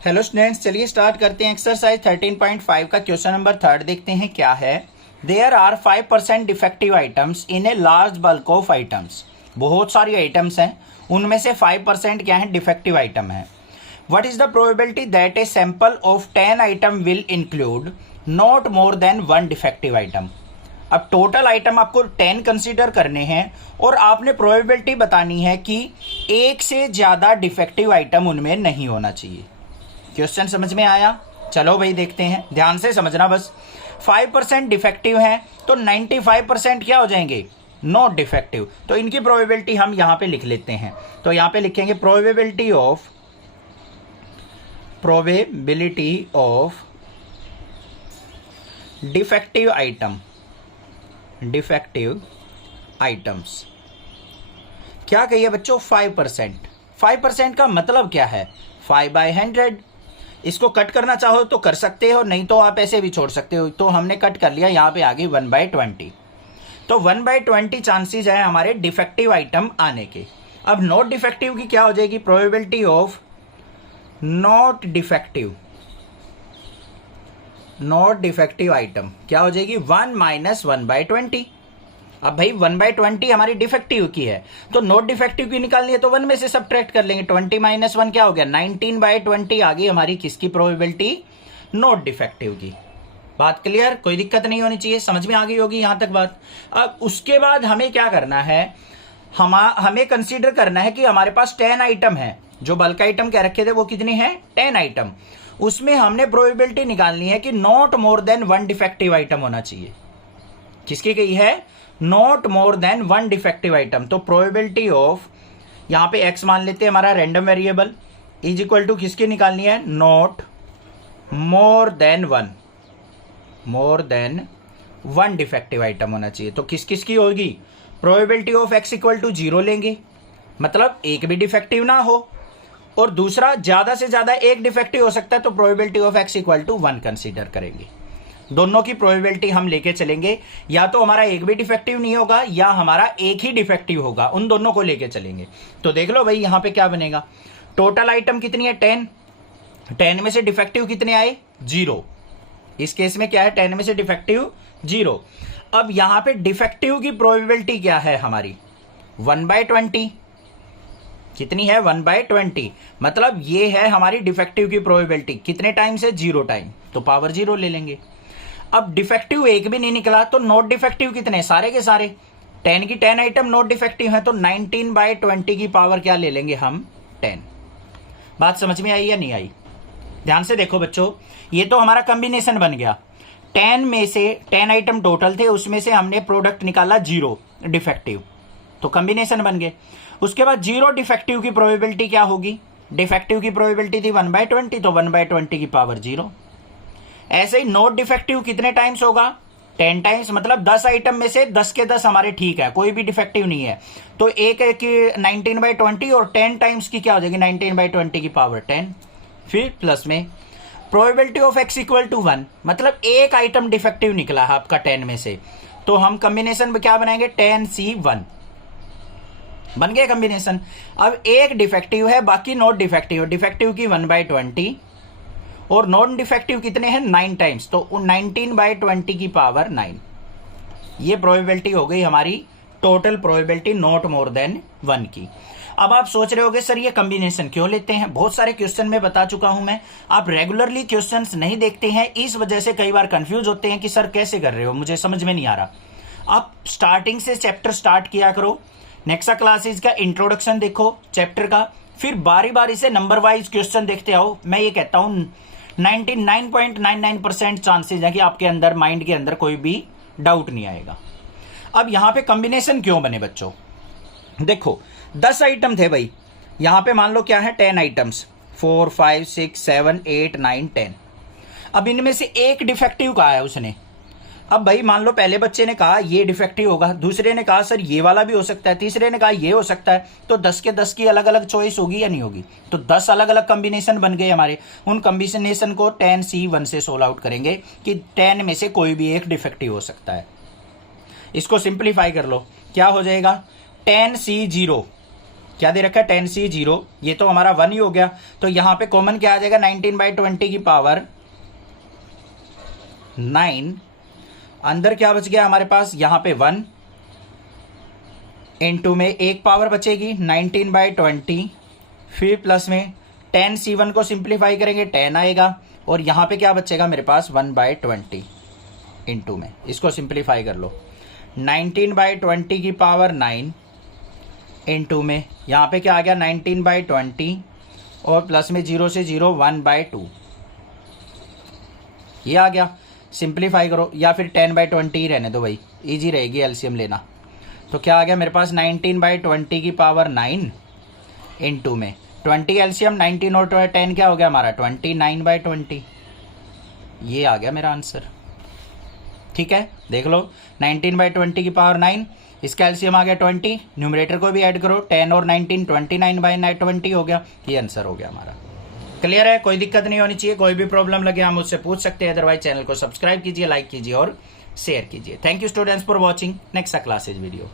Hello students, चलिए start करते हैं। एक्सरसाइज 13.5 का क्वेश्चन नंबर 3 देखते हैं क्या है। There are 5% defective items in a large bulk of items. बहुत सारी आइटम्स हैं, उनमें से 5% क्या है, डिफेक्टिव आइटम है। What is the probability that a sample of 10 item will include not more than 1 defective item. अब टोटल आइटम आपको 10 कंसीडर करने हैं और आपने प्रोबेबिलिटी बतानी है कि एक से ज्यादा डिफेक्टिव आइटम उनमें नहीं होना चाहिए। क्वेश्चन समझ में आया? चलो भाई देखते हैं, ध्यान से समझना बस। 5% डिफेक्टिव है तो 95% क्या हो जाएंगे, नॉट डिफेक्टिव। तो इनकी प्रोबेबिलिटी हम यहां पे लिख लेते हैं। तो यहां पे लिखेंगे प्रोबेबिलिटी ऑफ डिफेक्टिव आइटम्स क्या कहिए बच्चों, 5%। 5% का मतलब क्या है, 5/100। इसको कट करना चाहो तो कर सकते हो, नहीं तो आप ऐसे भी छोड़ सकते हो। तो हमने कट कर लिया, यहां पे आ गई 1/20। तो 1/20 चांसेस है हमारे डिफेक्टिव आइटम आने के। अब नॉट डिफेक्टिव की क्या हो जाएगी, probability of not defective item क्या हो जाएगी, 1 - 1/20। अब भाई 1/20 हमारी डिफेक्टिव की है, तो नॉट डिफेक्टिव की निकालनी है तो 1 में से सब्ट्रैक्ट कर लेंगे। 20 - 1 क्या हो गया, 19/20 आ गई हमारी किसकी प्रोबेबिलिटी, नॉट डिफेक्टिव की। बात क्लियर, कोई दिक्कत नहीं होनी चाहिए, समझ में आ गई होगी यहां तक बात। अब उसके बाद हमें क्या करना है, हमें कंसीडर करना है कि हमारे पास 10 आइटम है। जो बल्क आइटम कह रखे थे वो कितने हैं, 10 आइटम। उसमें हमने प्रोबेबिलिटी निकालनी है कि not more than 1 defective item होना चाहिए। किसकी कही है, not more than 1 defective item. तो प्रोबेबिलिटी ऑफ, यहां पे x मान लेते हैं हमारा random variable, is equal to किसकी निकालनी है, not more than 1 defective item होना चाहिए। तो किस किस की होगी, probability of x equal to 0 लेंगे, मतलब एक भी डिफेक्टिव ना हो, और दूसरा ज्यादा से ज्यादा एक डिफेक्टिव हो सकता है, तो probability of x equal to 1 consider करेंगे। दोनों की प्रोबेबिलिटी हम लेके चलेंगे, या तो हमारा एक भी डिफेक्टिव नहीं होगा या हमारा एक ही डिफेक्टिव होगा, उन दोनों को लेके चलेंगे। तो देख लो भाई यहां पे क्या बनेगा, टोटल आइटम कितनी है, 10 में से डिफेक्टिव कितने आए, 0। इस केस में क्या है, 10 में से डिफेक्टिव 0। अब यहां पे डिफेक्टिव की प्रोबेबिलिटी क्या है हमारी, 1/20। कितनी है, 1/20। मतलब ये है हमारी डिफेक्टिव की प्रोबेबिलिटी, कितने टाइम से, 0 टाइम, तो पावर 0 ले लेंगे। अब डिफेक्टिव एक भी नहीं निकला, तो नॉट डिफेक्टिव कितने, सारे के सारे 10 की 10 आइटम नॉट डिफेक्टिव है, तो 19/20 की पावर क्या ले लेंगे हम, 10। बात समझ में आई या नहीं आई? ध्यान से देखो बच्चों, ये तो हमारा कॉम्बिनेशन बन गया। 10 में से 10 आइटम टोटल थे, उसमें से हमने प्रोडक्ट निकाला 0 डिफेक्टिव, तो कॉम्बिनेशन बन गए। उसके बाद 0 डिफेक्टिव की प्रोबेबिलिटी क्या होगी, डिफेक्टिव की प्रोबेबिलिटी थी 1/20, तो 1/20 की पावर 0। ऐसे ही नॉट डिफेक्टिव कितने टाइम्स होगा, 10 टाइम्स, मतलब 10 आइटम में से 10 के 10 हमारे ठीक है, कोई भी डिफेक्टिव नहीं है। तो एक की 19/20 और 10 टाइम्स की क्या हो जाएगी, 19/20 की पावर 10। फिर प्लस में probability of x equal to 1, मतलब एक आइटम डिफेक्टिव निकला है आपका 10 में से, तो हम कॉम्बिनेशन में क्या बनाएंगे, 10C1 बन गया कॉम्बिनेशन। अब एक डिफेक्टिव है, बाकी नॉट डिफेक्टिव, डिफेक्टिव की 1/20 और नॉन डिफेक्टिव कितने हैं, 9 टाइम्स, तो 19/20 की पावर 9। ये प्रोबेबिलिटी हो गई हमारी total probability not more than 1 की। अब आप सोच रहे होगे सर ये कॉम्बिनेशन क्यों लेते हैं, बहुत सारे क्वेश्चन में बता चुका हूं मैं, आप रेगुलरली क्वेश्चंस नहीं देखते हैं, इस वजह से कई बार कंफ्यूज होते हैं कि सर कैसे कर रहे हो, मुझे समझ में नहीं आ रहा। आप स्टार्टिंग से चैप्टर स्टार्ट किया करो, नेक्सा क्लासेस का इंट्रोडक्शन देखो चैप्टर का, फिर बारी बारी से नंबर वाइज क्वेश्चन देखते आओ। मैं ये कहता हूं 99.99% चांसेस है कि आपके अंदर, माइंड के अंदर कोई भी डाउट नहीं आएगा। अब यहां पे कॉम्बिनेशन क्यों बने बच्चों, देखो 10 आइटम थे भाई, यहां पे मान लो क्या है, 10 आइटम्स, 4 5 6 7 8 9 10। अब इनमें से एक डिफेक्टिव कहा है उसने। अब भाई मान लो पहले बच्चे ने कहा ये डिफेक्टिव होगा, दूसरे ने कहा सर ये वाला भी हो सकता है, तीसरे ने कहा ये हो सकता है, तो 10 के 10 की अलग अलग चॉइस होगी या नहीं होगी, तो 10 अलग अलग कॉम्बिनेशन बन गए हमारे। उन कॉम्बिनेशन को 10C1 से सोल्व आउट करेंगे कि 10 में से कोई भी एक डिफेक्टिव हो सकता है। इसको सिंप्लीफाई कर लो, क्या हो जाएगा, 10C0 क्या दे रखा है 10c 0, ये तो हमारा 1 ही हो गया। तो यहां पे कॉमन क्या आ जाएगा 19/20 की पावर 9, अंदर क्या बच गया हमारे पास यहां पे 1, इनटू में एक पावर बचेगी 19/20, फिर प्लस में 10c1 को सिंप्लीफाई करेंगे 10 आएगा, और यहां पे क्या बचेगा मेरे पास 1/20 इनटू में, इसको सिंप्लीफाई कर लो 19/20 की पावर 9 इनटू में यहाँ पे क्या आ गया 19/20 और प्लस में 0 से 0 1/2, ये आ गया। सिंप्लीफाई करो या फिर 10/20 ही रहने दो भाई, इजी रहेगी एलसीएम लेना। तो क्या आ गया मेरे पास 19/20 की पावर 9 इनटू में 20 एलसीएम 19 और 10 क्या हो गया हमारा 29/20, ये आ गया मेरा आंसर। ठीक है, देख लो 19/20 की पावर 9, इसका एलसीएम आ गया 20, न्यूमरेटर को भी ऐड करो 10 और 19 29/20 हो गया, ये आंसर हो गया हमारा। क्लियर है, कोई दिक्कत नहीं होनी चाहिए। कोई भी प्रॉब्लम लगे आप मुझसे पूछ सकते हैं, अदरवाइज चैनल को सब्सक्राइब कीजिए, लाइक कीजिए और शेयर कीजिए। Thank you students for watching next classes video.